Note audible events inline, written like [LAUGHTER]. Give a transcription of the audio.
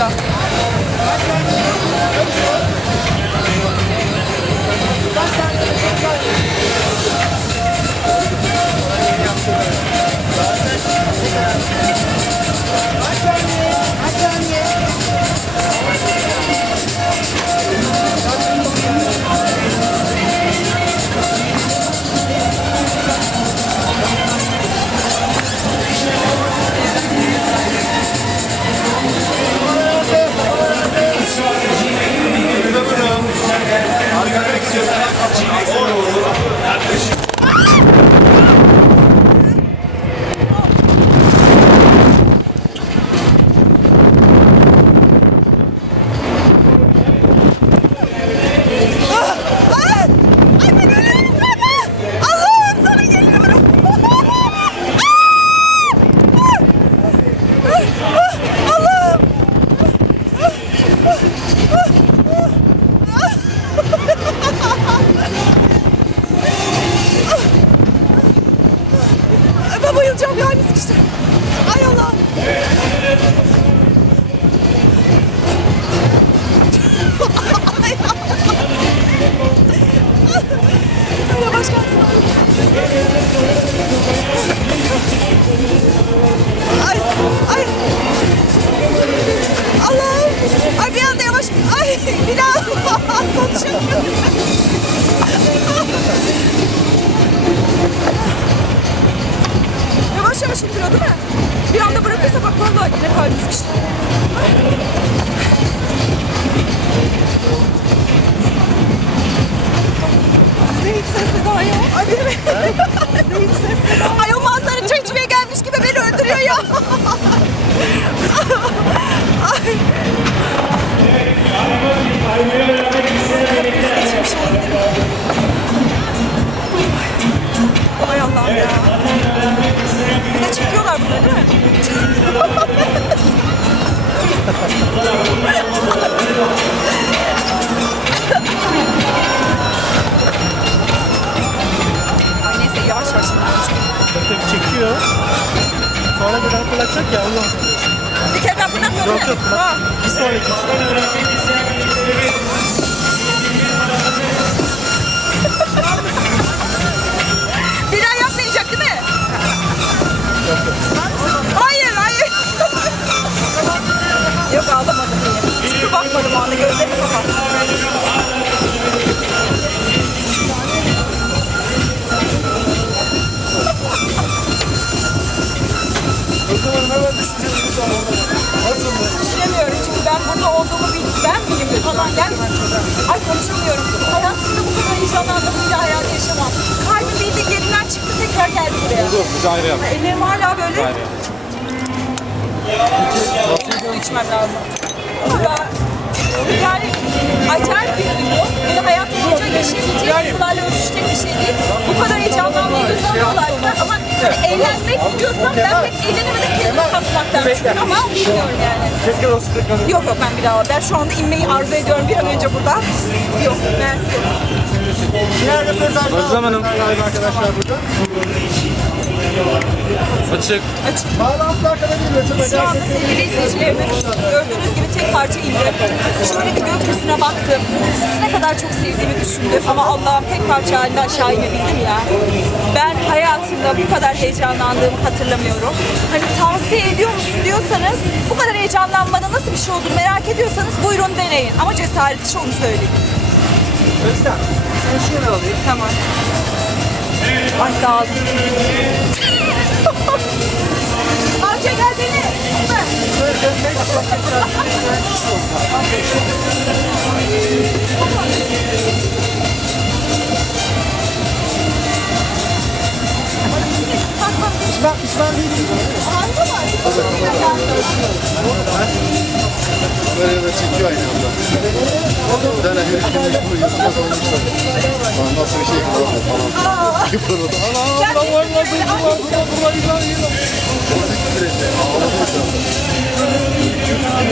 Все. çalıyor ay mis kişi. Ay Allah. ay Allah. Yavaş kalsın. Ay, ay. Allah'ım. Ay bir anda yavaş. Ay bir daha [LAUGHS] konuşamıyorum. yavaş şey yavaş indiriyor değil mi? Bir anda bırakırsa bak valla yine kalbimiz kişi. Ne yüksek Seda ya? Ay benim... ne yüksek Seda? Ay o manzara çay içmeye gelmiş gibi beni öldürüyor ya. Ay. Geçmiş olabilirim. Şey Ay Allah'ım ya. Ay neyse yavaş yavaş şimdi. Tabii çekiyor. Sonra birden fırlatacak ya ondan sonra. Bir kere daha fırlatmıyorum Yok yok. Bir sonraki. Düşünemiyorum çünkü ben burada olduğumu bil, ben bilmiyorum falan gel. Ay konuşamıyorum. Hayatımda bu kadar heyecanlandım bir hayat yaşamam. Kalbim bildiğin yerinden çıktı tekrar geldi buraya. Biz ayrı. Ellerim hala böyle. Ayrı yap. Su içmem lazım. Ama yani acayip bir duygu. Böyle hayat boyunca yaşayabileceğim duygularla örtüşecek bir şey değil. Bu kadar heyecanlanmayı göze alıyorlarsa ama hani eğlenmek diyorsam ben pek eğlenemedim kendimi kasmaktan çünkü ama bilmiyorum yani. Yok yok ben bir daha ben şu anda inmeyi arzu ediyorum bir an önce buradan. Yok ben Diğer röportajda Özlem Hanım. arkadaşlar burada. Açık. açık. Bağlantı arkada değil mi? Şu anda sevgili izleyicilerimiz gördüğünüz gibi tek parça indi. Şöyle bir gökyüzüne baktım. Sizi ne kadar çok sevdiğimi düşündüm ama Allah'ım tek parça halinde aşağı inebildim ya. Ben hayatımda bu kadar heyecanlandığımı hatırlamıyorum. Hani tavsiye ediyor musun diyorsanız bu kadar heyecanlanmada nasıl bir şey olur merak ediyorsanız buyurun deneyin. Ama cesaret işi onu söyleyeyim. Özlem. Sen şunu alayım. Tamam. Ay dağıldım. Pişman, pişman değilim. Böyle de çekiyor aynı anda. Bir tane herifin yüzüne koymuşlar. Lan nasıl bir şey kıvırdı falan. Yıprandı. Ana Allah var nasıl var burada burayı lan yine. Nasıl küfür etti? Ağladı şu anda. Hala seviyor. Ben